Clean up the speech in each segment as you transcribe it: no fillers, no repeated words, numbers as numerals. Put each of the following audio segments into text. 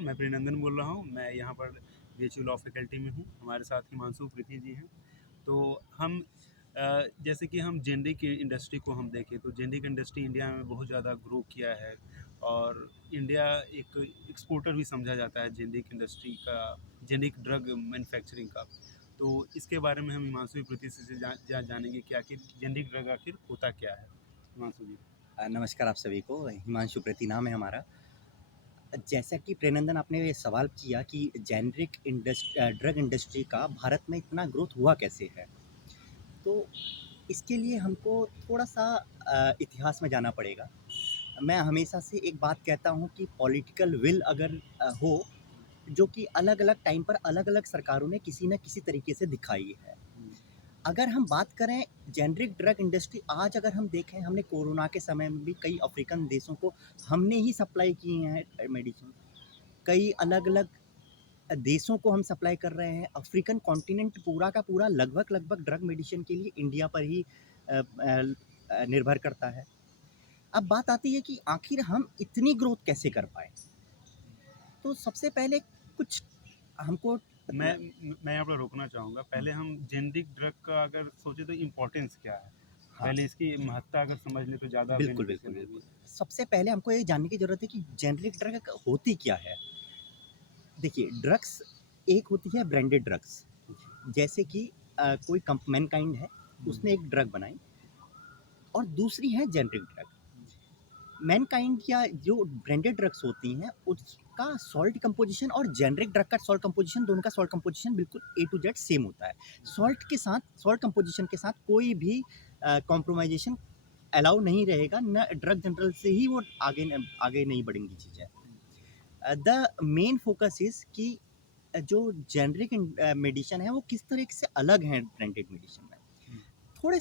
मैं प्रियनंदन बोल रहा हूँ। मैं यहाँ पर बीएचयू लॉ फैकल्टी में हूँ। हमारे साथ हिमांशु प्रीति जी हैं। तो हम जैसे कि हम जेनेरिक इंडस्ट्री को हम देखें तो जेनेरिक इंडस्ट्री इंडिया में बहुत ज़्यादा ग्रो किया है और इंडिया एक एक्सपोर्टर भी समझा जाता है जेनेरिक इंडस्ट्री का, जेनेरिक ड्रग मैन्युफैक्चरिंग का। तो इसके बारे में हम हिमांशु प्रीति से जानेंगे कि आखिर जेनेरिक ड्रग आखिर होता क्या है। हिमांशु जी। नमस्कार आप सभी को। हिमांशु प्रीति नाम है हमारा। जैसा कि प्रेनंदन आपने ये सवाल किया कि जेनरिक ड्रग इंडस्ट्री का भारत में इतना ग्रोथ हुआ कैसे है, तो इसके लिए हमको थोड़ा-सा इतिहास में जाना पड़ेगा। मैं हमेशा से एक बात कहता हूँ कि पॉलिटिकल विल अगर हो, जो कि अलग-अलग टाइम पर अलग-अलग सरकारों ने किसी न किसी तरीके से दिखाई है। अगर हम बात करें जेनरिक ड्रग इंडस्ट्री, आज अगर हम देखें, हमने कोरोना के समय में भी कई अफ्रीकन देशों को हमने ही सप्लाई किए हैं मेडिसिन। कई अलग-अलग देशों को हम सप्लाई कर रहे हैं। अफ्रीकन कॉन्टिनेंट पूरा का पूरा लगभग ड्रग मेडिसिन के लिए इंडिया पर ही निर्भर करता है। अब बात आती है कि आखिर हम इतनी ग्रोथ कैसे कर पाए? तो सबसे पहले कुछ हमको मैं मैं यहाँ पर रोकना चाहूँगा। पहले हम जेनेरिक ड्रग का अगर सोचें तो इम्पोर्टेंस क्या है? हाँ, पहले इसकी महत्ता अगर समझ लें तो ज़्यादा बिल्कुल, बेनिफिशियल बिल्कुल, होगी। बिल्कुल। सबसे पहले हमको ये जानने की ज़रूरत है कि जेनरिक ड्रग होती क्या है? देखिए, ड्रग्स एक होती है ब्रांडेड ड्रग्स, जैसे कि कोई मैनकाइंड है, उसने एक ड्रग बनाई, और दूसरी है जेनरिक ड्रग। मैनकाइंड या जो ब्रांडेड ड्रग्स होती हैं, उसका सॉल्ट कंपोजिशन और जेनरिक ड्रग का सॉल्ट कंपोजिशन, दोनों का सॉल्ट कंपोजिशन बिल्कुल ए टू जेड सेम होता है। सॉल्ट कंपोजिशन के साथ कोई भी कॉम्प्रोमाइज़ेशन अलाउ नहीं रहेगा, ना ड्रग जनरल से ही वो आगे नहीं बढ़ेंगी चीज़ें। द मेन फोकस इज़ कि जो जेनरिक मेडिसिन है वो किस तरह से अलग हैं ब्रांडेड मेडिसिन में। थोड़े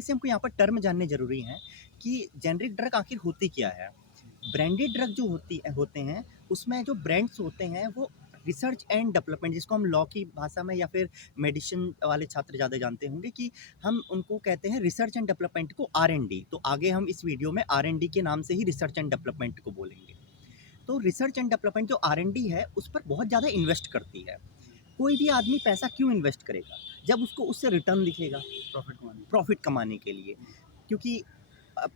से हमको यहाँ पर टर्म जानने ज़रूरी हैं कि जेनरिक ड्रग आखिर होती क्या है। ब्रांडेड ड्रग जो होते हैं, उसमें जो ब्रांड्स होते हैं वो रिसर्च एंड डेवलपमेंट, जिसको हम लॉ की भाषा में या फिर मेडिसिन वाले छात्र ज़्यादा जानते होंगे कि हम उनको कहते हैं रिसर्च एंड डेवलपमेंट को R&D। तो आगे हम इस वीडियो में R&D के नाम से ही रिसर्च एंड डेवलपमेंट को बोलेंगे। तो रिसर्च एंड डेवलपमेंट जो R&D है, उस पर बहुत ज़्यादा इन्वेस्ट करती है। कोई भी आदमी पैसा क्यों इन्वेस्ट करेगा? जब उसको उससे रिटर्न दिखेगा, प्रॉफिट कमाने के लिए। क्योंकि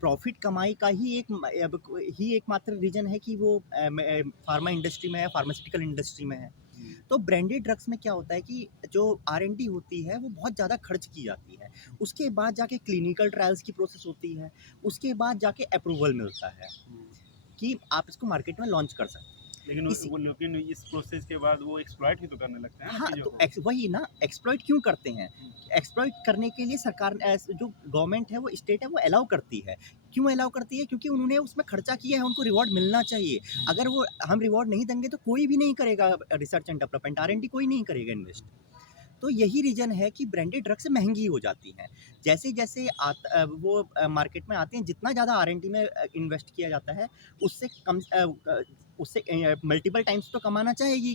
प्रॉफिट कमाई का ही एकमात्र रीज़न है कि वो फार्मा इंडस्ट्री में है, फार्मास्यूटिकल इंडस्ट्री में है। तो ब्रांडेड ड्रग्स में क्या होता है कि जो R&D होती है वो बहुत ज़्यादा खर्च की जाती है। उसके बाद जाके क्लिनिकल ट्रायल्स की प्रोसेस होती है, उसके बाद जाके अप्रूवल मिलता है कि आप इसको मार्केट में लॉन्च कर सकते हैं। लेकिन इस प्रोसेस के बाद वो एक्सप्लॉइट भी तो करने लगते हैं ना हाँ, चीज़ों तो को। वही ना, एक्सप्लॉइट क्यों करते हैं? एक्सप्लॉइट करने के लिए सरकार जो गवर्नमेंट है, वो स्टेट है, वो अलाउ करती है। क्यों अलाउ करती है? क्योंकि उन्होंने उसमें खर्चा किया है, उनको रिवॉर्ड मिलना चाहिए। अगर वो हम रिवॉर्ड नहीं देंगे तो कोई भी नहीं करेगा रिसर्च एंड डेवलपमेंट, R&D कोई नहीं करेगा इन्वेस्ट। तो यही रीज़न है कि ब्रांडेड ड्रग्स महँगी हो जाती हैं। जैसे-जैसे वो मार्केट में आते हैं, जितना ज़्यादा R&D में इन्वेस्ट किया जाता है, उससे उससे मल्टीपल टाइम्स तो कमाना चाहेगी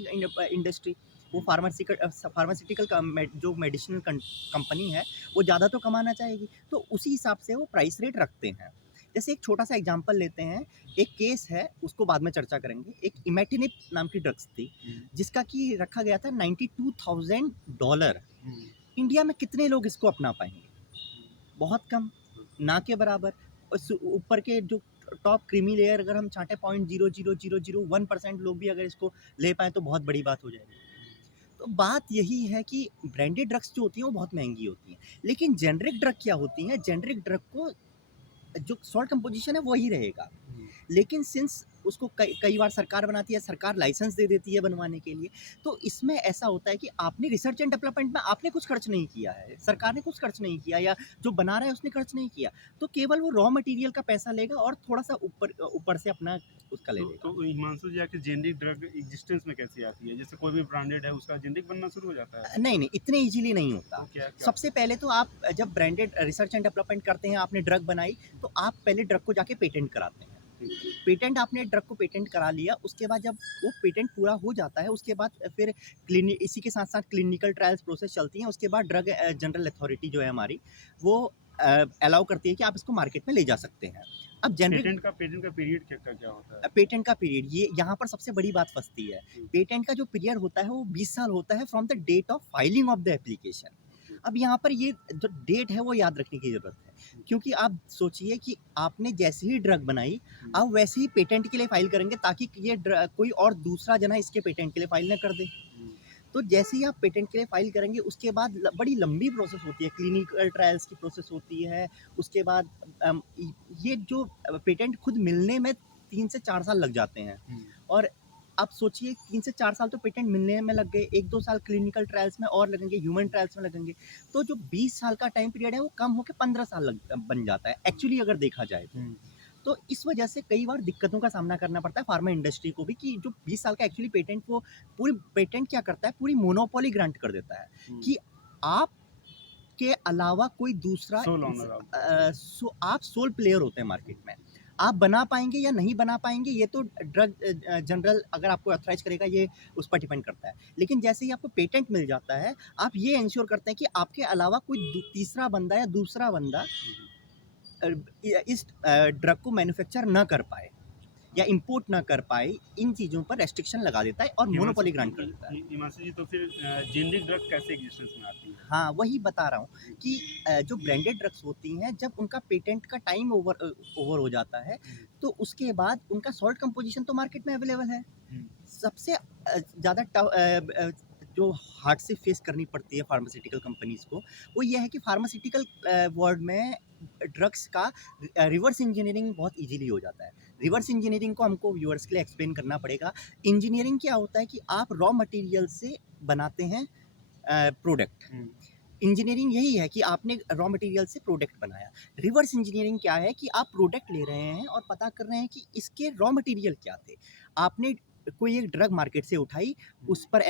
इंडस्ट्री। वो फार्मास्यूटिकल जो मेडिसिनल कंपनी है, वो ज़्यादा तो कमाना चाहेगी। तो उसी हिसाब से वो प्राइस रेट रखते हैं। जैसे एक छोटा-सा एग्ज़ाम्पल लेते हैं, एक केस है, उसको बाद में चर्चा करेंगे। एक इमेटिनिब नाम की ड्रग्स थी, जिसका कि रखा गया था $92,000। इंडिया में कितने लोग इसको अपना पाएँगे? बहुत कम, ना के बराबर। उस ऊपर के जो टॉप क्रीमी लेयर अगर हम छाँटे, 0.00001% लोग भी अगर इसको ले पाएँ तो बहुत बड़ी बात हो जाएगी। तो बात यही है कि ब्रांडेड ड्रग्स जो होती हैं वो बहुत महँगी होती हैं। लेकिन जेनेरिक ड्रग क्या होती हैं? जेनेरिक ड्रग को जो सॉल्ट कंपोज़िशन है वही रहेगा। लेकिन सिंस उसको कई बार सरकार बनाती है, सरकार लाइसेंस दे देती है बनवाने के लिए। तो इसमें ऐसा होता है कि आपने रिसर्च एंड डेवलपमेंट में आपने कुछ खर्च नहीं किया है, सरकार ने कुछ खर्च नहीं किया, या जो बना रहा है उसने खर्च नहीं किया। तो केवल वो रॉ मटेरियल का पैसा लेगा और थोड़ा-सा ऊपर से अपना उसका ले लेगा। तो हिमांशु जी आखिर जेनेरिक ड्रग एग्जिस्टेंस में कैसे आती है? जैसे कोई भी ब्रांडेड है उसका जेनेरिक बनना शुरू हो जाता है? नहीं, इतने ईज़िली नहीं होता। तो क्या सबसे पहले तो आप जब ब्रांडेड रिसर्च एंड डेवलपमेंट करते हैं, आपने ड्रग बनाई, तो आप पहले ड्रग को जाके पेटेंट कराते हैं। पेटेंट आपने ड्रग को पेटेंट करा लिया, उसके बाद जब वो पेटेंट पूरा हो जाता है, उसके बाद फिर इसी के साथ-साथ क्लिनिकल ट्रायल्स प्रोसेस चलती हैं। उसके बाद ड्रग जनरल अथॉरिटी जो है हमारी, वो अलाउ करती है कि आप इसको मार्केट में ले जा सकते हैं। अब जेनरिक पेटेंट का पीरियड क्या होता है? पेटेंट का पीरियड, ये यहाँ पर सबसे बड़ी बात फंसती है। पेटेंट का जो पीरियड होता है वो 20 साल होता है from the date of filing of the application. अब यहाँ पर ये जो डेट है वो याद रखने की ज़रूरत है, क्योंकि आप सोचिए कि आपने जैसे ही ड्रग बनाई, आप वैसे ही पेटेंट के लिए फाइल करेंगे ताकि ये कोई और दूसरा जना इसके पेटेंट के लिए फाइल ना कर दे। तो जैसे ही आप पेटेंट के लिए फाइल करेंगे उसके बाद बड़ी लंबी प्रोसेस होती है, क्लिनिकल ट्रायल्स की प्रोसेस होती है। उसके बाद ये जो पेटेंट खुद मिलने में 3 से 4 साल लग जाते हैं। और आप सोचिए 3 से 4 साल तो पेटेंट मिलने में लग गए, 1-2 साल क्लिनिकल ट्रायल्स में और लगेंगे, ह्यूमन ट्रायल्स में लगेंगे। तो जो 20 साल का टाइम पीरियड है वो कम होकर 15 साल बन जाता है एक्चुअली अगर देखा जाए तो इस वजह से कई बार दिक्कतों का सामना करना पड़ता है फार्मा इंडस्ट्री को भी, कि जो 20 साल का एक्चुअली पेटेंट, वो पूरी पेटेंट क्या करता है, पूरी मोनोपोली ग्रांट कर देता है कि आप के अलावा कोई दूसरा आप सोल प्लेयर होते हैं मार्केट में। आप बना पाएंगे या नहीं बना पाएंगे ये तो ड्रग जनरल अगर आपको ऑथराइज करेगा, ये उस पर डिपेंड करता है। लेकिन जैसे ही आपको पेटेंट मिल जाता है, आप ये इंश्योर करते हैं कि आपके अलावा कोई तीसरा बंदा या दूसरा बंदा इस ड्रग को मैन्युफैक्चर ना कर पाए या इंपोर्ट ना कर पाए। इन चीज़ों पर रेस्ट्रिक्शन लगा देता है और मोनोपोली ग्रांट कर देता है। हिमांशु जी, तो फिर जेनरिक ड्रग कैसे एग्जिस्टेंस में आती है? हाँ, वही बता रहा हूँ कि जो ब्रांडेड ड्रग्स होती हैं, जब उनका पेटेंट का टाइम ओवर हो जाता है, तो उसके बाद उनका सॉल्ट कंपोजिशन तो मार्केट में अवेलेबल है। सबसे ज़्यादा जो हार्ड से फेस करनी पड़ती है फार्मास्यूटिकल कंपनीज़ को, वो ये है कि फार्मास्यूटिकल वर्ल्ड में ड्रग्स का रिवर्स इंजीनियरिंग बहुत ईज़िली हो जाता है। रिवर्स इंजीनियरिंग को हमको व्यूअर्स के लिए एक्सप्लेन करना पड़ेगा। इंजीनियरिंग क्या होता है कि आप रॉ मटेरियल से बनाते हैं प्रोडक्ट। इंजीनियरिंग यही है कि आपने रॉ मटेरियल से प्रोडक्ट बनाया। रिवर्स इंजीनियरिंग क्या है कि आप प्रोडक्ट ले रहे हैं और पता कर रहे हैं कि इसके रॉ मटेरियल क्या थे। आपने कोई एक ड्रग मार्केट से उठाई, उस पर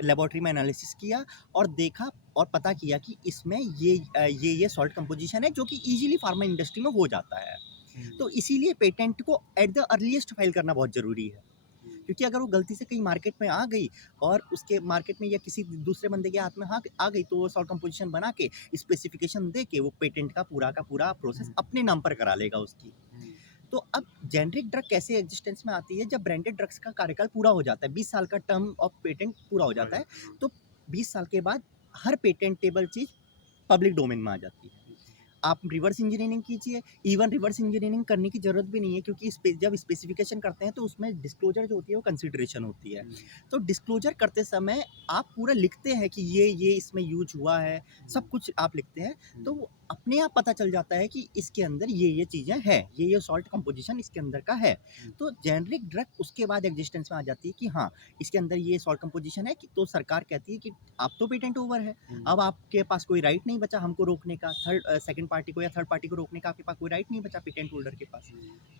लेबोरेटरी में एनालिसिस किया और देखा और पता किया कि इसमें ये सॉल्ट कंपोजिशन है, जो कि ईजिली फार्मा इंडस्ट्री में हो जाता है। तो इसीलिए पेटेंट को एट द अर्लीस्ट फाइल करना बहुत ज़रूरी है, क्योंकि अगर वो गलती से कहीं मार्केट में आ गई और उसके मार्केट में या किसी दूसरे बंदे के हाथ में आ गई, तो वो सॉल्ट कंपोजिशन बना के स्पेसिफिकेशन दे के वो पेटेंट का पूरा प्रोसेस अपने नाम पर करा लेगा उसकी। तो अब जेनरिक ड्रग कैसे एग्जिस्टेंस में आती है? जब ब्रांडेड ड्रग्स का कार्यकाल पूरा हो जाता है, 20 साल का टर्म ऑफ पेटेंट पूरा हो जाता है, तो 20 साल के बाद हर पेटेंटेबल चीज़ पब्लिक डोमेन में आ जाती है। आप रिवर्स इंजीनियरिंग कीजिए, इवन रिवर्स इंजीनियरिंग करने की ज़रूरत भी नहीं है, क्योंकि जब स्पेसिफिकेशन करते हैं तो उसमें डिस्क्लोजर जो होती है वो कंसिडरेशन होती है। तो डिस्क्लोजर करते समय आप पूरा लिखते हैं कि ये इसमें यूज हुआ है, सब कुछ आप लिखते हैं, तो अपने आप पता चल जाता है कि इसके अंदर ये चीज़ें हैं, ये सॉल्ट कंपोजिशन इसके अंदर का है। तो जेनरिक ड्रग उसके बाद एग्जिस्टेंस में आ जाती है कि हाँ, इसके अंदर ये सॉल्ट कंपोजिशन है, तो सरकार कहती है कि आप तो पेटेंट ओवर है, अब आपके पास कोई राइट नहीं बचा हमको रोकने का, सेकंड पार्टी को या थर्ड पार्टी को रोकने का आपके पास कोई राइट नहीं बचा पेटेंट होल्डर के पास,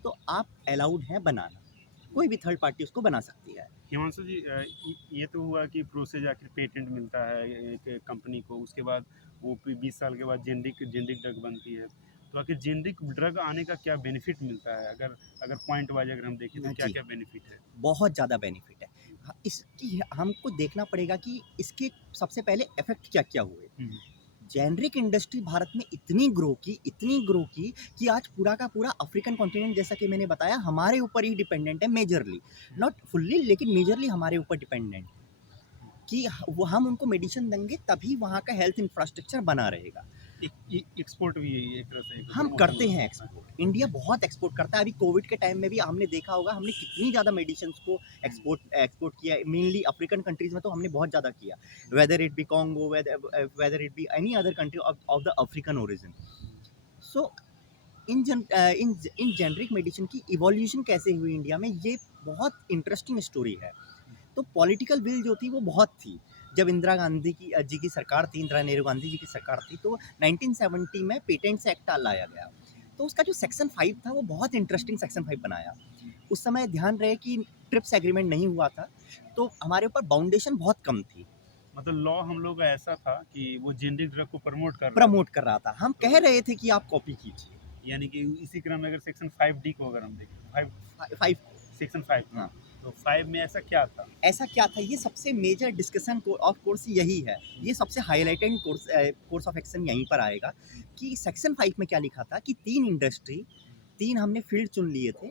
तो आप अलाउड हैं बनाना, कोई भी थर्ड पार्टी उसको बना सकती है। हिमांशु जी, ये तो हुआ कि प्रोसेस आखिर पेटेंट मिलता है एक कंपनी को, उसके बाद वो 20 साल के बाद जेनरिक ड्रग बनती है, तो आखिर जेनरिक ड्रग आने का क्या बेनिफिट मिलता है? अगर पॉइंट वाइज अगर हम देखें तो क्या क्या बेनिफिट है? बहुत ज़्यादा बेनिफिट है। इसकी हमको देखना पड़ेगा कि इसके सबसे पहले इफेक्ट क्या क्या हुए। जेनरिक इंडस्ट्री भारत में इतनी ग्रो की कि आज पूरा का पूरा अफ्रीकन कॉन्टिनेंट, जैसा कि मैंने बताया, हमारे ऊपर ही डिपेंडेंट है मेजरली, नॉट फुल्ली लेकिन मेजरली हमारे ऊपर डिपेंडेंट, कि वो हम उनको मेडिसिन देंगे तभी वहाँ का हेल्थ इंफ्रास्ट्रक्चर बना रहेगा। एक्सपोर्ट भी एक तरह से हम करते हैं एक्सपोर्ट, इंडिया बहुत एक्सपोर्ट करता है। अभी कोविड के टाइम में भी हमने देखा होगा हमने कितनी ज़्यादा मेडिसिन को एक्सपोर्ट किया है, मेनली अफ्रीकन कंट्रीज़ में तो हमने बहुत ज़्यादा किया, whether it be Congo, whether it be any other country of the African origin. So in generic medicine की इवोल्यूशन कैसे हुई इंडिया में, ये बहुत इंटरेस्टिंग स्टोरी है। तो पॉलिटिकल विल जो थी वो बहुत थी। जब इंदिरा गांधी जी की सरकार थी, इंदिरा नेहरू गांधी जी की सरकार थी, तो 1970 में पेटेंट्स एक्ट लाया गया। तो उसका जो सेक्शन 5 था वो बहुत इंटरेस्टिंग सेक्शन 5 बनाया। उस समय ध्यान रहे कि ट्रिप्स एग्रीमेंट नहीं हुआ था, तो हमारे ऊपर बाउंडेशन बहुत कम थी। मतलब लॉ हम लोग का ऐसा था कि वो जेनरिक ड्रग को प्रमोट कर रहा था। हम कह रहे थे कि आप कॉपी कीजिए, यानी कि इसी क्रम में अगर सेक्शन 5D को अगर हम देखें, 5 सेक्शन 5, हाँ, तो 5 में ऐसा क्या था? ये सबसे मेजर डिस्कशन ऑफ कोर्स यही है, ये सबसे हाईलाइटेड कोर्स ऑफ एक्शन यहीं पर आएगा कि सेक्शन 5 में क्या लिखा था कि 3 हमने फील्ड चुन लिए थे,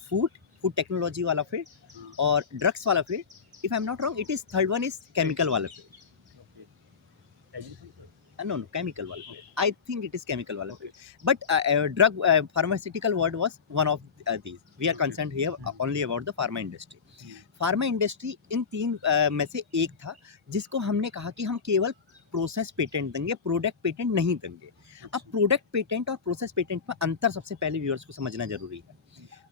फूड टेक्नोलॉजी वाला फील्ड हाँ, और ड्रग्स वाला field. If I am not wrong, it is third one is chemical वाला field. Okay. Agriculture? No, no, chemical wala Okay. field. I think it is chemical wala Okay. field. But drug pharmaceutical word was one of these. We are Okay. concerned here only about the pharma industry. Hmm, pharma industry in 3 में से एक था जिसको हमने कहा कि हम केवल प्रोसेस पेटेंट देंगे, प्रोडक्ट पेटेंट नहीं देंगे। अब प्रोडक्ट पेटेंट और प्रोसेस पेटेंट में अंतर सबसे पहले व्यूअर्स को समझना जरूरी है।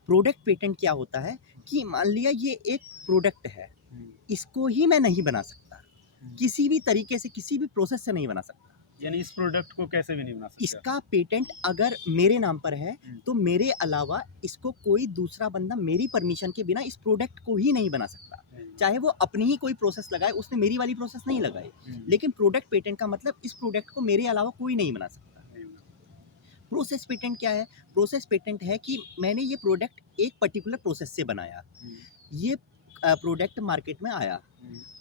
प्रोडक्ट पेटेंट क्या होता है कि मान लिया ये एक प्रोडक्ट है, हम्म, इसको ही मैं नहीं बना सकता, हम्म। किसी भी तरीके से किसी भी प्रोसेस से नहीं बना सकता। यानी इस प्रोडक्ट को कैसे भी नहीं बना सकते? इसका पेटेंट अगर मेरे नाम पर है तो मेरे अलावा इसको कोई दूसरा बंदा मेरी परमिशन के बिना इस प्रोडक्ट को ही नहीं बना सकता। चाहे वो अपनी ही कोई प्रोसेस लगाए, उसने मेरी वाली प्रोसेस नहीं लगाई, लेकिन प्रोडक्ट पेटेंट का मतलब इस प्रोडक्ट को मेरे अलावा कोई नहीं बना सकता। प्रोसेस पेटेंट क्या है? प्रोसेस पेटेंट है कि मैंने ये प्रोडक्ट एक पर्टिकुलर प्रोसेस से बनाया, ये प्रोडक्ट मार्केट में आया,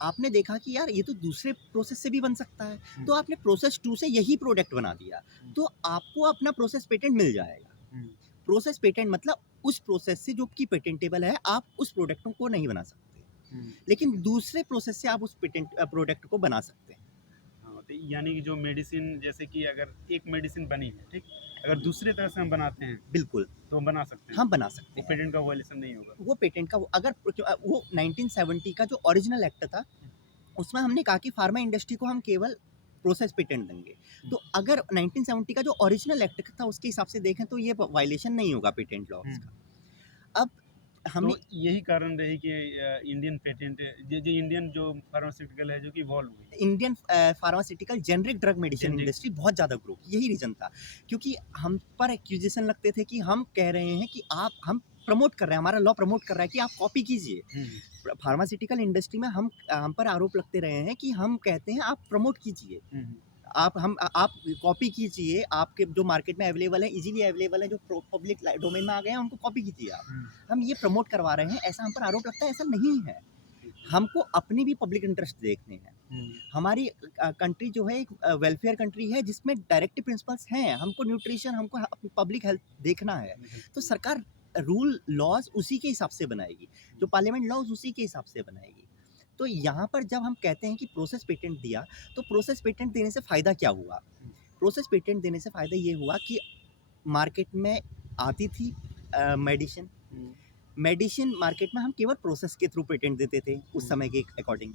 आपने देखा कि यार ये तो दूसरे प्रोसेस से भी बन सकता है, तो आपने प्रोसेस 2 से यही प्रोडक्ट बना दिया, तो आपको अपना प्रोसेस पेटेंट मिल जाएगा। प्रोसेस पेटेंट मतलब उस प्रोसेस से जो कि पेटेंटेबल है, आप उस प्रोडक्ट को नहीं बना सकते, लेकिन दूसरे प्रोसेस से आप उस प्रोडक्ट को बना सकते हैं। हाँ, तो यानी कि जो मेडिसिन, जैसे कि अगर एक मेडिसिन बनी है, ठीक, अगर दूसरे तरह से हम बनाते हैं बिल्कुल, तो हम बना सकते हैं। हम बना सकते वो हैं। पेटेंट का वायलेशन नहीं होगा। वो पेटेंट का अगर वो 1970 का जो ओरिजिनल एक्ट था, उसमें हमने कहा कि फार्मा इंडस्ट्री को हम केवल प्रोसेस पेटेंट देंगे। तो अगर 1970 का जो ओरिजिनल एक्ट था उसके हिसाब से देखें तो ये वायलेशन नहीं होगा पेटेंट लॉज का। अब हमने तो यही कारण रही कि इंडियन पेटेंट जो इंडियन जो फार्मास्यूटिकल है जो कि इवॉल्व हुई। Indian pharmaceutical generic drug medicine Generic. Industry बहुत ज़्यादा ग्रो की, यही रीज़न था। क्योंकि हम पर एक्यूजेशन लगते थे कि हम कह रहे हैं कि हम प्रमोट कर रहे हैं, हमारा लॉ प्रमोट कर रहा है कि आप कॉपी कीजिए। फार्मास्यूटिकल इंडस्ट्री में हम पर आरोप लगते रहे हैं कि हम कहते हैं आप प्रमोट कीजिए, आप कॉपी कीजिए, आपके जो मार्केट में अवेलेबल है, इजीली अवेलेबल है, जो पब्लिक डोमेन में आ गए हैं उनको कॉपी कीजिए आप। हम ये प्रमोट करवा रहे हैं, ऐसा हम पर आरोप लगता है। ऐसा नहीं है, हमको अपनी भी पब्लिक इंटरेस्ट देखने हैं। हमारी कंट्री जो है एक वेलफेयर कंट्री है जिसमें डायरेक्टिव प्रिंसिपल्स हैं, हमको न्यूट्रिशन, हमको पब्लिक हेल्थ देखना है। तो सरकार रूल लॉज उसी के हिसाब से बनाएगी, जो पार्लियामेंट लॉज उसी के हिसाब से बनाएगी। तो यहाँ पर जब हम कहते हैं कि प्रोसेस पेटेंट दिया, तो प्रोसेस पेटेंट देने से फ़ायदा क्या हुआ? प्रोसेस पेटेंट देने से फ़ायदा ये हुआ कि मार्केट में आती थी मेडिसिन मार्केट में हम केवल प्रोसेस के थ्रू पेटेंट देते थे उस समय के अकॉर्डिंग।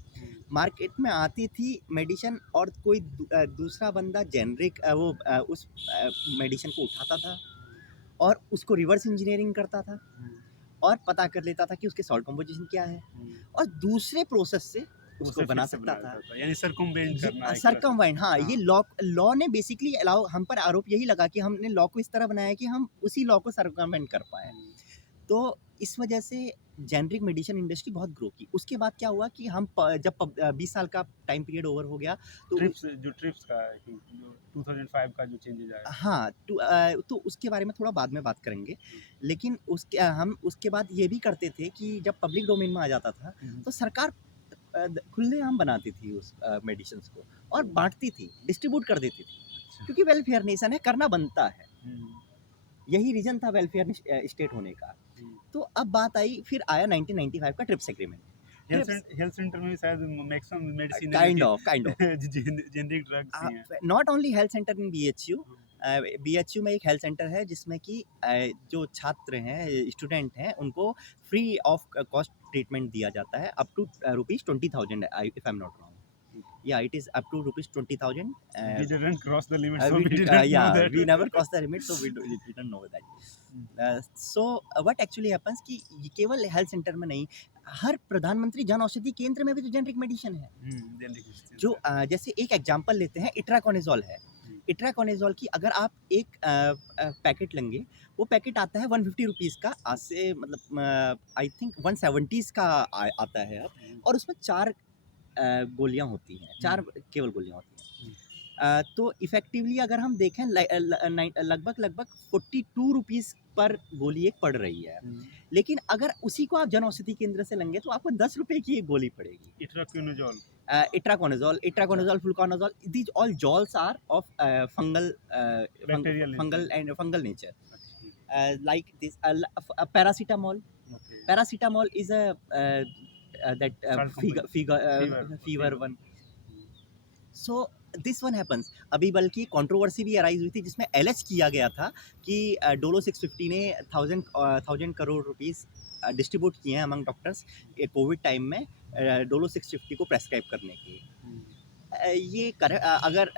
मार्केट में आती थी मेडिसिन और कोई दूसरा बंदा जेनरिक उस मेडिसिन को उठाता था और उसको रिवर्स इंजीनियरिंग करता था और पता कर लेता था कि उसके सॉल्ट कंपोजिशन क्या है और दूसरे प्रोसेस से उसको बना सकता था। यानी सरकमवेंट करना, सरकमवेंट, हाँ, ये लॉ ने बेसिकली अलाउ, हम पर आरोप यही लगा कि हमने लॉ को इस तरह बनाया कि हम उसी लॉ को सरकमवेंट कर पाए। तो इस वजह से जेनरिक मेडिसिन इंडस्ट्री बहुत ग्रो की। उसके बाद क्या हुआ कि हम जब 20 साल का टाइम पीरियड ओवर हो गया तो ट्रिप्स का जो 2005 का जो चेंजेस आया, हाँ, तो उसके बारे में थोड़ा बाद में बात करेंगे। लेकिन हम उसके बाद ये भी करते थे कि जब पब्लिक डोमेन में आ जाता था तो सरकार खुलेआम बनाती थी उस मेडिसिन को और बांटती थी, डिस्ट्रीब्यूट कर देती थी, क्योंकि वेलफेयर नेशन है, करना बनता है। यही रीजन था वेलफेयर स्टेट होने का। तो अब बात आई, फिर आया 1995 का ट्रिप्स एग्रीमेंट। हेल्थ सेंटर में शायद maximum medicine kind of generic drugs ही हैं। Not only health centre in BHU में एक हेल्थ सेंटर है जिसमें कि जो छात्र हैं, स्टूडेंट हैं, उनको फ्री ऑफ कॉस्ट ट्रीटमेंट दिया जाता है up to ₹20,000 if I am not wrong. Yeah, it is up to ₹20,000. We didn't cross the limit, so we we did, didn't know yeah, that. we never crossed the limit, so we didn't know that. So what actually happens कि ये केवल health centre में नहीं, हर प्रधानमंत्री जन औषधि केंद्र में भी तो जेनरिक मेडिसिन है। जो जैसे एक एग्जांपल लेते हैं, इट्राकोनिजोल है। इट्राकोनिजोल की अगर आप एक पैकेट लेंगे, वो पैकेट आता है 150 रुपीज़ का, आज से मतलब आई थिंक 170s का आता है अब, और उसमें 4 गोलियां होती हैं, 4 केवल गोलियां होती हैं। तो इफेक्टिवली अगर हम देखें लगभग 42 रुपीज़ पर गोली एक पड़ रही है। लेकिन अगर उसी को आप जन औषधि केंद्र से लेंगे तो आपको 10 रुपये की एक गोली पड़ेगी। Itraconazole, fluconazole, these all azoles are of fungal nature. like this paracetamol. Okay. Paracetamol is a that Salt company. Fever. fever one. Hmm. So this one happens. अभी बल्कि कंट्रोवर्सी भी अराइज हुई थी जिसमें एलएच किया गया था कि डोलो 650 ने 1000 करोड़ रुपीस डिस्ट्रीब्यूट किए हैं अमंग डॉक्टर्स कोविड टाइम में डोलो 650 को प्रेस्क्राइब करने के. Hmm. ये अगर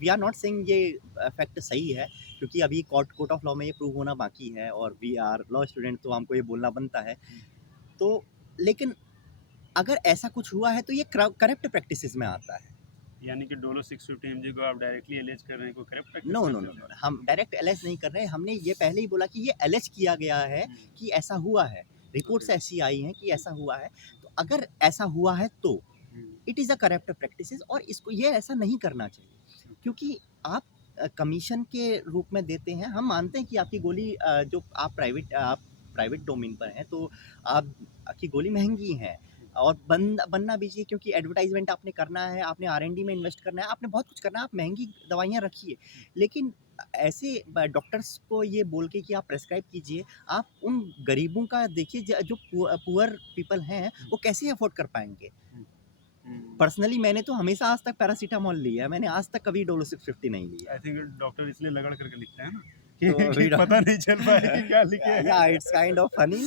वी आर नॉट सेइंग ये फैक्ट सही है क्योंकि अभी कोर्ट ऑफ लॉ में ये प्रूव होना बाकी है और वी आर लॉ स्टूडेंट तो हमको ये बोलना बनता है. तो लेकिन अगर ऐसा कुछ हुआ है तो ये करप्ट प्रैक्टिसेस में आता है. यानी कि डोलो 650 mg को आप डायरेक्टली एलेज कर रहे हैं, कोई करप्ट प्रैक्टिस नो करते नो नो हैं? नो, हम डायरेक्ट एलेज नहीं कर रहे. हमने ये पहले ही बोला कि ये एलेज किया गया है कि ऐसा हुआ है. Reports Okay. ऐसी आई हैं कि ऐसा हुआ है. तो अगर ऐसा हुआ है तो it is a corrupt practices और इसको ये ऐसा नहीं करना चाहिए क्योंकि आप कमीशन के रूप में देते हैं. हम मानते हैं कि आपकी गोली जो आप प्राइवेट डोमेन पर हैं तो आपकी गोली महंगी है और बनना भी चाहिए क्योंकि एडवर्टाइजमेंट आपने करना है, आपने R&D में इन्वेस्ट करना है, आपने बहुत कुछ करना है. आप महंगी दवाइयाँ रखिए लेकिन ऐसे डॉक्टर्स को ये बोल के कि आप प्रेस्क्राइब कीजिए. आप उन गरीबों का देखिए जो पुअर पीपल हैं वो कैसे अफोर्ड कर पाएंगे. पर्सनली मैंने तो हमेशा आज तक पैरासीटामोल लिया है. मैंने आज तक कभी डोलो 650 नहीं लिया. आई थिंक डॉक्टर इसलिए लगड़ करके लिखते हैं ना तो कि अभी पता नहीं चल पाए कि क्या लिखे हैं. या it's kind of funny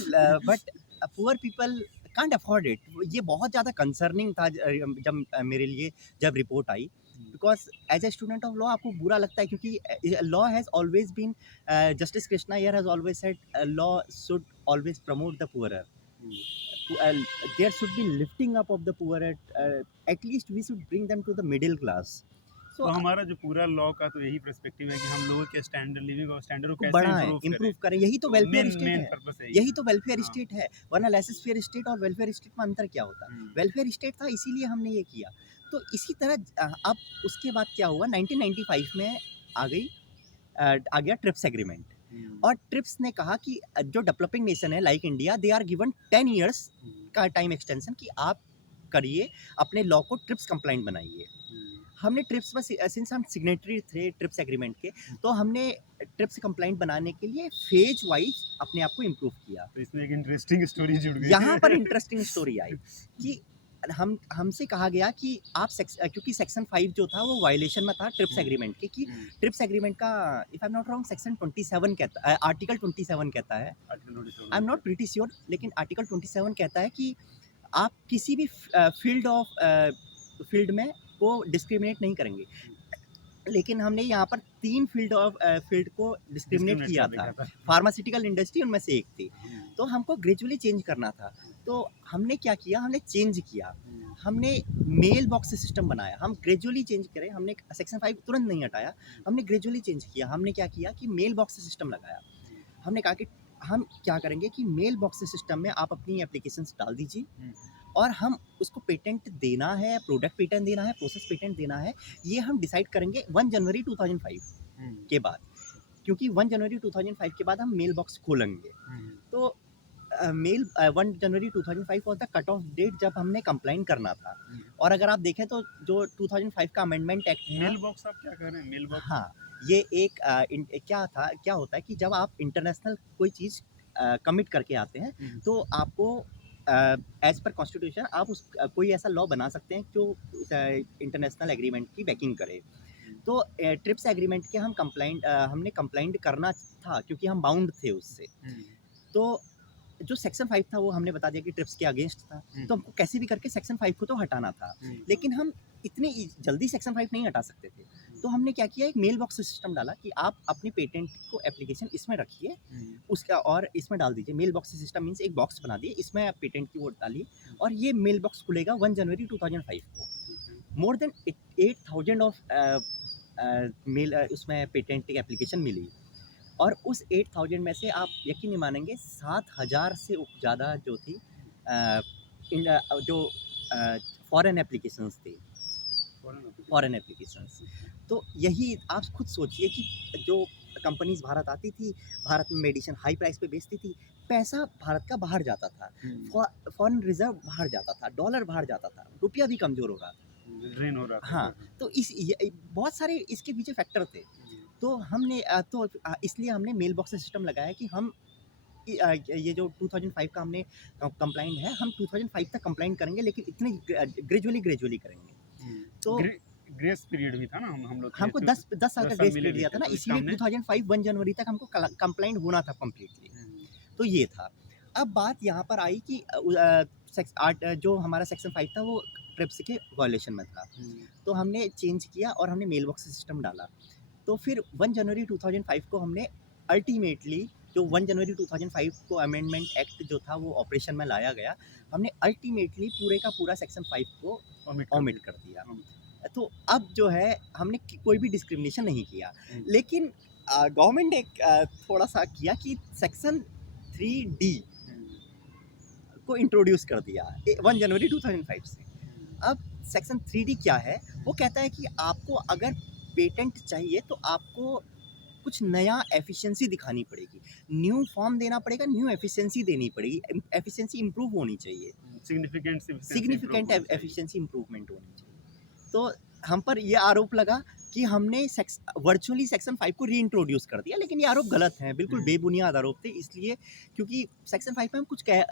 but poor people can't afford it. ये बहुत ज़्यादा कंसर्निंग था जब मेरे लिए जब रिपोर्ट आई because as a student of law आपको बुरा लगता है क्योंकि law has always been justice Krishna Iyer has always said law should always promote the poorer. There should be lifting up of the poor at least we should bring them to the middle class. तो हमारा जो पूरा law का तो यही perspective है कि हम लोगों के स्टैंडर्ड लिविंग और स्टैंडर्ड को कैसे बढ़ाएं, इम्प्रूव इम्प्रूव करें. यही तो वेलफेयर स्टेट है. पर्पस है. यही तो वेलफेयर हाँ. स्टेट है. वरना लेसेस-फेयर स्टेट और वेलफेयर स्टेट में अंतर क्या होता है. वेलफेयर स्टेट था इसीलिए हमने ये किया. तो इसी तरह अब उसके बाद क्या हुआ 1995 में आ गया ट्रिप्स एग्रीमेंट. और ट्रिप्स ने कहा कि जो डेवलपिंग नेशन है like India they are given 10 years का टाइम एक्सटेंशन कि आप करिए अपने लॉ को ट्रिप्स कंप्लाइंट बनाइए. हमने ट्रिप्स में सिंस हम सिग्नेटरी थे ट्रिप्स एग्रीमेंट के तो हमने ट्रिप्स कंप्लाइंट बनाने के लिए फेज वाइज अपने आप को इम्प्रूव किया. तो इसमें एक इंटरेस्टिंग स्टोरी जुड़ गई. यहाँ पर इंटरेस्टिंग स्टोरी आई कि हमसे कहा गया कि आप क्योंकि सेक्शन 5 जो था वो वायलेशन में था ट्रिप्स एग्रीमेंट के कि ट्रिप्स एग्रीमेंट का if I am not wrong section 27 कहता है आर्टिकल 27 कहता है. आई एम नॉट प्रीटी श्योर लेकिन आर्टिकल 27 कहता है कि आप किसी भी फील्ड में को डिस्क्रिमिनेट नहीं करेंगे. लेकिन हमने यहाँ पर 3 फील्ड को डिस्क्रिमिनेट किया था. फार्मास्यूटिकल इंडस्ट्री उनमें से एक थी. तो हमको ग्रेजुअली चेंज करना था. तो हमने क्या किया हमने चेंज किया. हमने मेल बॉक्स सिस्टम बनाया. हम ग्रेजुअली चेंज करें. हमने सेक्शन 5 तुरंत नहीं हटाया. हमने ग्रेजुअली चेंज किया. हमने क्या किया कि मेल बॉक्स सिस्टम लगाया. हमने कहा कि हम क्या करेंगे कि मेल बॉक्स सिस्टम में आप अपनी एप्लीकेशंस डाल दीजिए और हम उसको पेटेंट देना है, प्रोडक्ट पेटेंट देना है, प्रोसेस पेटेंट देना है, ये हम डिसाइड करेंगे 1 जनवरी 2005 के बाद. क्योंकि 1 जनवरी 2005 के बाद हम मेल बॉक्स खोलेंगे. तो 1 जनवरी 2005 was the cut off date जब हमने कंप्लाइन करना था. और अगर आप देखें तो जो 2005 का अमेंडमेंट एक्ट मेल बॉक्स आप क्या कह रहे हैं? मेल बॉक्स हाँ ये एक क्या होता है कि जब आप इंटरनेशनल कोई चीज़ कमिट करके आते हैं तो आपको एज पर कॉन्स्टिट्यूशन आप कोई ऐसा लॉ बना सकते हैं जो इंटरनेशनल एग्रीमेंट की बैकिंग करे. तो ट्रिप्स एग्रीमेंट के हमने कंप्लाइंट करना था क्योंकि हम बाउंड थे उससे. तो जो सेक्शन 5 था वो हमने बता दिया कि ट्रिप्स के अगेंस्ट था. तो हमको कैसे भी करके सेक्शन 5 को तो हटाना था. लेकिन हम इतने जल्दी सेक्शन 5 नहीं हटा सकते थे. तो हमने क्या किया एक मेल बॉक्स सिस्टम डाला कि आप अपनी पेटेंट को एप्लीकेशन इसमें रखिए उसका और इसमें डाल दीजिए. मेल बॉक्स सिस्टम मीन्स एक बॉक्स बना दिए इसमें आप पेटेंट की वोट डालिए और ये मेल बॉक्स खुलेगा 1 जनवरी 2005 को. मोर देन 8,000 ऑफ मेल उसमें पेटेंट की एप्लीकेशन मिली और उस 8,000 में से आप यकीन नहीं मानेंगे 7,000 से ज़्यादा जो थी जो फॉरेन एप्लीकेशंस थी. Foreign applications. तो यही आप खुद सोचिए कि जो कंपनीज भारत आती थी, भारत में मेडिसिन हाई प्राइस पे बेचती थी, पैसा भारत का बाहर जाता था, फॉरेन रिजर्व बाहर जाता था, डॉलर बाहर जाता था, रुपया भी कमज़ोर हो रहा था, ड्रेन हो रहा था. हाँ. तो बहुत सारे इसके पीछे फैक्टर थे. तो हमने इसलिए हमने मेल बॉक्स सिस्टम लगाया कि हम ये जो 2005 का हमने कंप्लाइंट है, हम 2005 तक कंप्लाइंट करेंगे, लेकिन इतने ग्रेजुअली करेंगे। तो ग्रेस पीरियड भी था ना, हम लोग हमको 10 साल का 10 साल ग्रेस मिले पीरियड भी दिया थे, था ना, तो इसका इसीलिए हमने 2005 1 जनवरी तक हमको कंप्लाइंट होना था कंप्लीटली। तो ये था। अब बात यहाँ पर आई कि जो हमारा सेक्शन 5 था वो ट्रिप्स के वायलेशन में था, तो हमने चेंज किया और हमने मेल बॉक्स सिस्टम डाला। तो फिर 1 जनवरी 2005 को हमने अल्टीमेटली जो 1 जनवरी 2005 को अमेंडमेंट एक्ट जो था वो ऑपरेशन में लाया गया, हमने अल्टीमेटली पूरे का पूरा सेक्शन 5 को ओमिट कर दिया। तो अब जो है हमने कोई भी डिस्क्रिमिनेशन नहीं किया, लेकिन गवर्नमेंट ने थोड़ा सा किया कि सेक्शन 3D को इंट्रोड्यूस कर दिया 1 जनवरी 2005 से। अब सेक्शन 3D क्या है? वो कहता है कि आपको अगर पेटेंट चाहिए तो आपको कुछ नया एफिशिएंसी दिखानी पड़ेगी, न्यू फॉर्म देना पड़ेगा, न्यू एफिशिएंसी देनी पड़ेगी, एफिशिएंसी इम्प्रूव होनी चाहिए, सिग्निफिकेंट एफिशिएंसी इम्प्रूवमेंट होनी चाहिए। तो हम पर ये आरोप लगा कि हमने वर्चुअली सेक्शन 5 को रीइंट्रोड्यूस कर दिया, लेकिन ये आरोप गलत है, बिल्कुल बेबुनियाद आरोप थे। इसलिए क्योंकि सेक्शन 5 में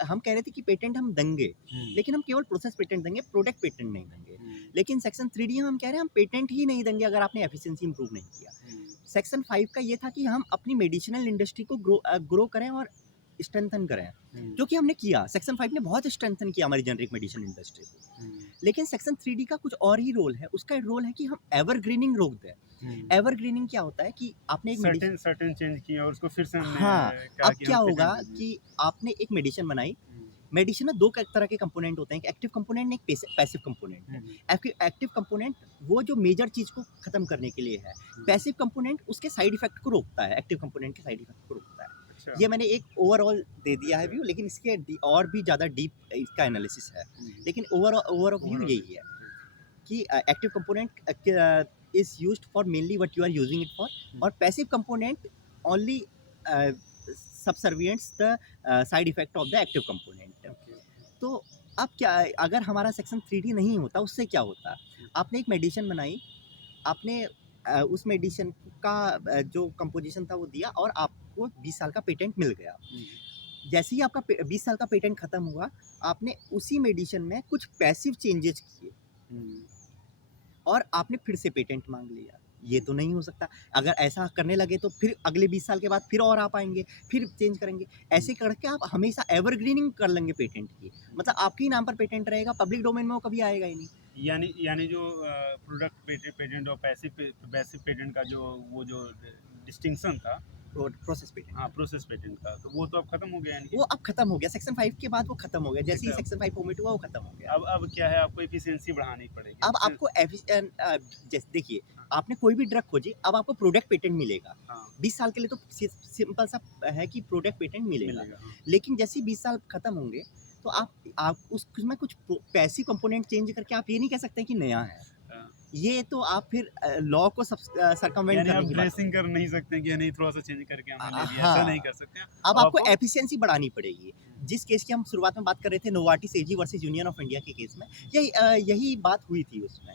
हम कह रहे थे कि पेटेंट हम देंगे, लेकिन हम केवल प्रोसेस पेटेंट देंगे, प्रोडक्ट पेटेंट नहीं देंगे। लेकिन सेक्शन 3D में हम कह रहे हैं हम पेटेंट ही नहीं देंगे अगर आपने एफिशिएंसी इंप्रूव नहीं किया। सेक्शन 5 का ये था कि हम अपनी मेडिसिनल इंडस्ट्री को ग्रो करें और स्ट्रेंथन करें, जो कि हमने किया। सेक्शन 5 ने बहुत स्ट्रेंथन किया हमारी जेनरिक मेडिसिन इंडस्ट्री को। लेकिन सेक्शन 3D का कुछ और ही रोल है। उसका रोल है कि हम एवरग्रीनिंग रोक दें। एवरग्रीनिंग क्या होता है कि आपने एक सर्टेन चेंज किया और उसको फिर से हमने हाँ, अब क्या होगा कि आपने एक मेडिसिन बनाई। मेडिसिन में 2 तरह के कंपोनेंट होते हैं, एक एक्टिव कंपोनेंट, एक पैसिव कंपोनेंट। एक्टिव कंपोनेंट वो जो मेजर चीज को खत्म करने के लिए है, पैसिव कंपोनेंट उसके साइड इफेक्ट को रोकता है, एक्टिव कंपोनेंट के साइड इफेक्ट को रोकता है। अच्छा। ये मैंने एक ओवरऑल दे दिया है व्यू, लेकिन इसके और भी ज़्यादा डीप इसका एनालिसिस है, लेकिन ओवरऑल व्यू यही है कि active component is used for mainly what you are using it for, और passive component only subservients the side effect of the active component. तो अब क्या, अगर हमारा सेक्शन 3D नहीं होता उससे क्या होता? आपने एक मेडिसिन बनाई, आपने उस मेडिसिन का जो कंपोजिशन था वो दिया और आपको 20 साल का पेटेंट मिल गया। जैसे ही आपका 20 साल का पेटेंट खत्म हुआ, आपने उसी मेडिसिन में कुछ पैसिव चेंजेस किए और आपने फिर से पेटेंट मांग लिया। ये तो नहीं हो सकता। अगर ऐसा करने लगे तो फिर अगले 20 साल के बाद फिर और आप आएंगे, फिर चेंज करेंगे। ऐसे करके आप हमेशा एवरग्रीनिंग कर लेंगे पेटेंट की, मतलब आपके ही नाम पर पेटेंट रहेगा, पब्लिक डोमेन में वो कभी आएगा ही नहीं। यानी जो प्रोडक्ट पेटेंट और पैसिव पेटेंट का जो डिस्टिंक्शन था, प्रोसेस पेटेंट। हाँ, प्रोसेस पेटेंट का, तो वो तो अब खत्म हो गया। यानी वो अब खत्म हो गया, सेक्शन 5 के बाद वो खत्म हो गया। जैसे ही सेक्शन 5 ओमिट हुआ वो खत्म हो गया। अब क्या है, आपको एफिशिएंसी बढ़ानी पड़ेगी। अब आपको जैसे देखिए, आपने कोई भी ड्रग खोजी, अब आपको प्रोडक्ट पेटेंट मिलेगा। 20 साल के लिए तो सिंपल सा है कि प्रोडक्ट पेटेंट मिलेगा। लेकिन जैसे ही 20 साल खत्म होंगे तो आप उसमें कुछ पैसिव कंपोनेंट चेंज करके आप ये नहीं कह सकते कि नया है। ये तो आप फिर लॉ को सरकमवेंट करने की बात कर नहीं सकते कि नहीं, थोड़ा सा चेंज करके हमने ले लिया, ऐसा नहीं कर सकते। अब आपको एफिशिएंसी बढ़ानी पड़ेगी। जिस केस की हम शुरुआत में बात कर रहे थे, Novartis AG versus union of India के केस में, यही बात हुई थी उसमें।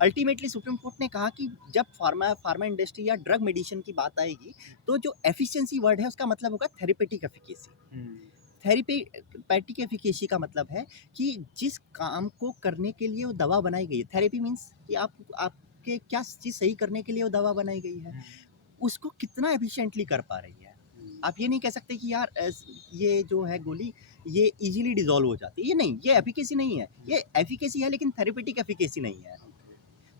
अल्टीमेटली सुप्रीम कोर्ट ने कहा कि जब फार्मा इंडस्ट्री या ड्रग मेडिसिन की बात आएगी, तो जो एफिशिएंसी वर्ड है उसका मतलब होगा थेरेपेटिक एफिकेसी। थेरेपेटिक एफिकेसी का मतलब है कि जिस काम को करने के लिए वो दवा बनाई गई है, थेरेपी मीन्स कि आपके क्या चीज़ सही करने के लिए वो दवा बनाई गई है, उसको कितना एफिशिएंटली कर पा रही है। आप ये नहीं कह सकते कि यार ये जो है गोली ये इजीली डिसॉल्व हो जाती है। ये नहीं, ये एफिकेसी नहीं है। ये एफिकेसी है लेकिन थेरेपेटिक एफिकेसी नहीं है।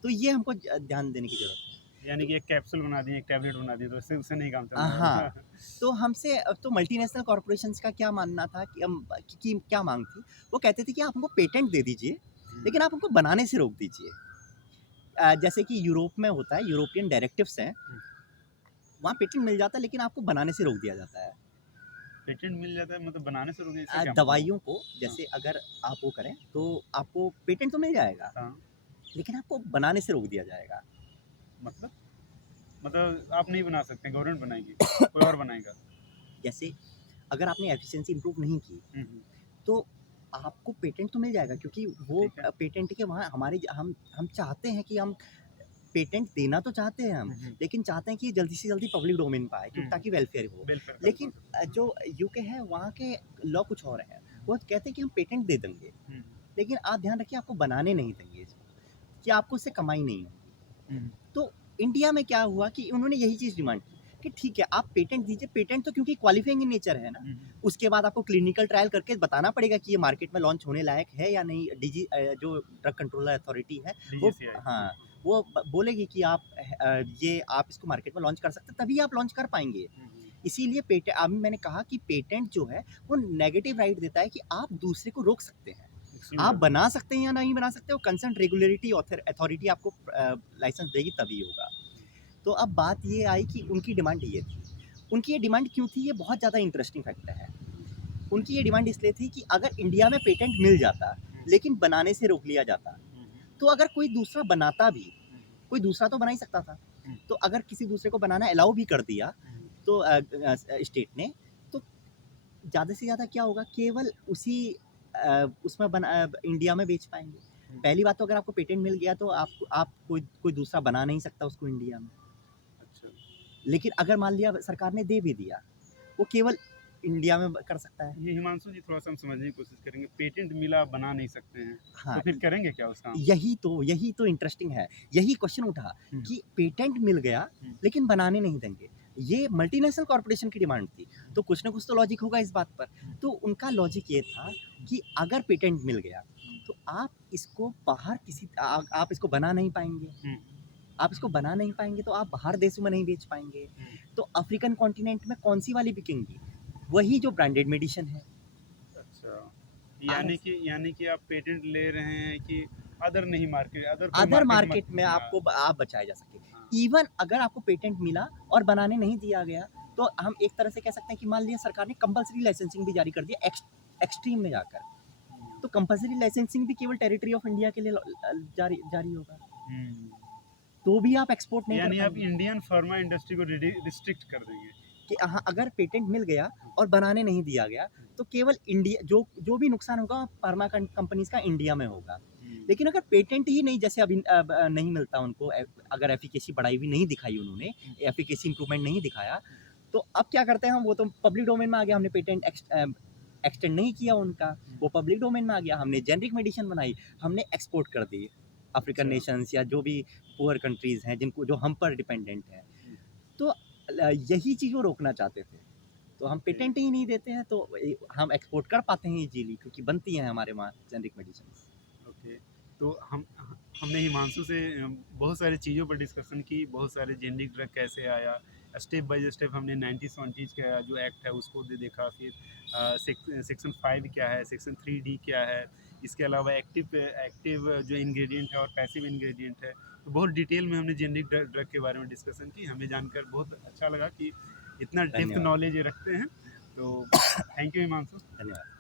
तो ये हमको ध्यान देने की जरूरत है। यानी कि एक कैप्सूल बना दिए, एक टैबलेट बना दिए, तो उससे नहीं काम चलता। हाँ, तो हमसे तो मल्टीनेशनल कॉर्पोरेशंस का क्या मानना था कि क्या मांग थी? वो कहते थे कि आप हमको पेटेंट दे दीजिए, लेकिन आप हमको बनाने से रोक दीजिए। जैसे कि यूरोप में होता है, यूरोपियन डायरेक्टिव्स हैं, वहाँ पेटेंट मिल जाता है लेकिन आपको बनाने से रोक दिया जाता है। पेटेंट मिल जाता है मतलब बनाने से रोक दिया जाता है? दवाइयों को जैसे अगर आप वो करें तो आपको पेटेंट तो मिल जाएगा, लेकिन आपको बनाने से रोक दिया जाएगा। मतलब आप नहीं बना सकते, गवर्नमेंट बनाएगी, कोई और बनाएगा। जैसे अगर आपने एफिशिएंसी इंप्रूव नहीं की तो आपको पेटेंट तो मिल जाएगा, क्योंकि वो पेटेंट के वहाँ हम चाहते हैं कि हम पेटेंट देना तो चाहते हैं हम, हम्म, लेकिन चाहते हैं कि ये जल्दी से जल्दी पब्लिक डोमेन पे आए, क्योंकि हम्म, ताकि वेलफेयर हो। बिल्कुल लेकिन बिल्कुल। जो यूके है वहाँ के लॉ कुछ और है। वो कहते हैं कि हम पेटेंट दे देंगे, हम्म, लेकिन आप ध्यान रखिए आपको बनाने नहीं देंगे इसको, कि आपको उससे कमाई नहीं होगी। हम्म, तो इंडिया में क्या हुआ कि उन्होंने यही चीज़ डिमांड की कि ठीक है आप पेटेंट दीजिए, पेटेंट तो क्योंकि क्वालिफाइंग इन नेचर है ना, हम्म, उसके बाद आपको क्लिनिकल ट्रायल करके बताना पड़ेगा कि ये मार्केट में लॉन्च होने लायक है या नहीं। जो ड्रग कंट्रोलर अथॉरिटी है वो, DGCI। हाँ, वो बोलेगी कि आप ये आप इसको मार्केट में लॉन्च कर सकते हैं, तभी आप लॉन्च कर पाएंगे। इसीलिए पेटेंट, अभी मैंने कहा कि पेटेंट जो है वो नेगेटिव राइट देता है कि आप दूसरे को रोक सकते हैं। आप बना सकते हैं या नहीं बना सकते, वो कंसर्न रेगुलेटरी अथॉरिटी आपको लाइसेंस देगी तभी होगा। तो अब बात ये आई कि उनकी डिमांड ये थी। उनकी ये डिमांड क्यों थी, ये बहुत ज़्यादा इंटरेस्टिंग फैक्टर है। उनकी ये डिमांड इसलिए थी कि अगर इंडिया में पेटेंट मिल जाता लेकिन बनाने से रोक लिया जाता, तो अगर कोई दूसरा बनाता भी, कोई दूसरा तो बना ही सकता था, तो अगर किसी दूसरे को बनाना अलाउ भी कर दिया तो स्टेट ने, तो ज़्यादा से ज़्यादा क्या होगा, केवल उसी उसमें इंडिया में बेच पाएंगे। पहली बात तो अगर आपको पेटेंट मिल गया तो आप कोई दूसरा बना नहीं सकता उसको इंडिया में। अच्छा, लेकिन अगर मान लिया सरकार ने दे भी दिया, वो केवल इंडिया में कर सकता है। ये हिमांशु जी थोड़ा सा हम समझने की कोशिश करेंगे। पेटेंट मिला बना नहीं सकते हैं, हाँ, तो फिर करेंगे क्या उस काम? यही तो इंटरेस्टिंग है। यही क्वेश्चन उठा कि पेटेंट मिल गया लेकिन बनाने नहीं देंगे। ये मल्टीनेशनल कॉर्पोरेशन की डिमांड थी, तो कुछ ना कुछ तो लॉजिक होगा इस बात पर। तो उनका लॉजिक ये था कि अगर पेटेंट मिल गया तो आप इसको बाहर आप इसको बना नहीं पाएंगे। आप इसको बना नहीं पाएंगे तो आप बाहर देशों में नहीं बेच पाएंगे। तो अफ्रीकन कॉन्टिनेंट में कौन सी वाली बिकेंगी? वही जो ब्रांडेड मेडिसिन है। अच्छा, यानी कि आप पेटेंट ले रहे हैं कि अदर नहीं मार्केट, अदर कोई अदर मार्केट मार्केट में हाँ, आपको आप बचाए जा सके। हाँ, इवन अगर आपको पेटेंट मिला और बनाने नहीं दिया गया, तो हम एक तरह से कह सकते हैं कि मान लिया सरकार ने कंपल्सरी लाइसेंसिंग भी जारी कर दिया एक्सट्रीम में जाकर, तो कंपल्सरी लाइसेंसिंग भी केवल टेरिटरी ऑफ इंडिया के लिए जारी जारी होगा, तो भी आप एक्सपोर्ट नहीं कर यानी आप पाएंगे। इंडियन फार्मा इंडस्ट्री को रिस्ट्रिक्ट कर देंगे। कि हाँ, अगर पेटेंट मिल गया और बनाने नहीं दिया गया तो केवल इंडिया, जो भी नुकसान होगा फार्मा कंपनीज का इंडिया में होगा। लेकिन अगर पेटेंट ही नहीं, जैसे अभी नहीं मिलता उनको, अगर एफिकेसी बढ़ाई हुई नहीं दिखाई उन्होंने, एफिकेसी इंप्रूवमेंट नहीं दिखाया, तो अब क्या करते हैं हम, वो तो पब्लिक डोमेन में आ गया, हमने पेटेंट एक्सटेंड नहीं किया उनका, वो पब्लिक डोमेन में आ गया, हमने जेनरिक मेडिसिन बनाई, हमने एक्सपोर्ट कर दी अफ्रीकन अच्छा। नेशंस या जो भी पुअर कंट्रीज हैं जिनको, जो हम पर डिपेंडेंट हैं। तो यही चीज़ वो रोकना चाहते थे। तो हम ओके। पेटेंट ही नहीं देते हैं, तो हम एक्सपोर्ट कर पाते हैं इजीली, क्योंकि बनती हैं हमारे वहाँ जेनरिक मेडिसिन। ओके, तो हमने हिमांशु से बहुत सारी चीज़ों पर डिस्कशन की, बहुत सारे जेनरिक ड्रग कैसे आया, स्टेप बाय स्टेप हमने 90s 20s का जो एक्ट है उसको देखा, फिर सेक्शन 5 क्या है, सेक्शन 3D क्या है, इसके अलावा एक्टिव एक्टिव जो इंग्रेडिएंट है और पैसिव इंग्रेडिएंट है, तो बहुत डिटेल में हमने जेनरिक ड्रग के बारे में डिस्कशन की। हमें जानकर बहुत अच्छा लगा कि इतना डेप्थ धन्यवाद। नॉलेज रखते हैं। तो थैंक यू हिमांशु। धन्यवाद।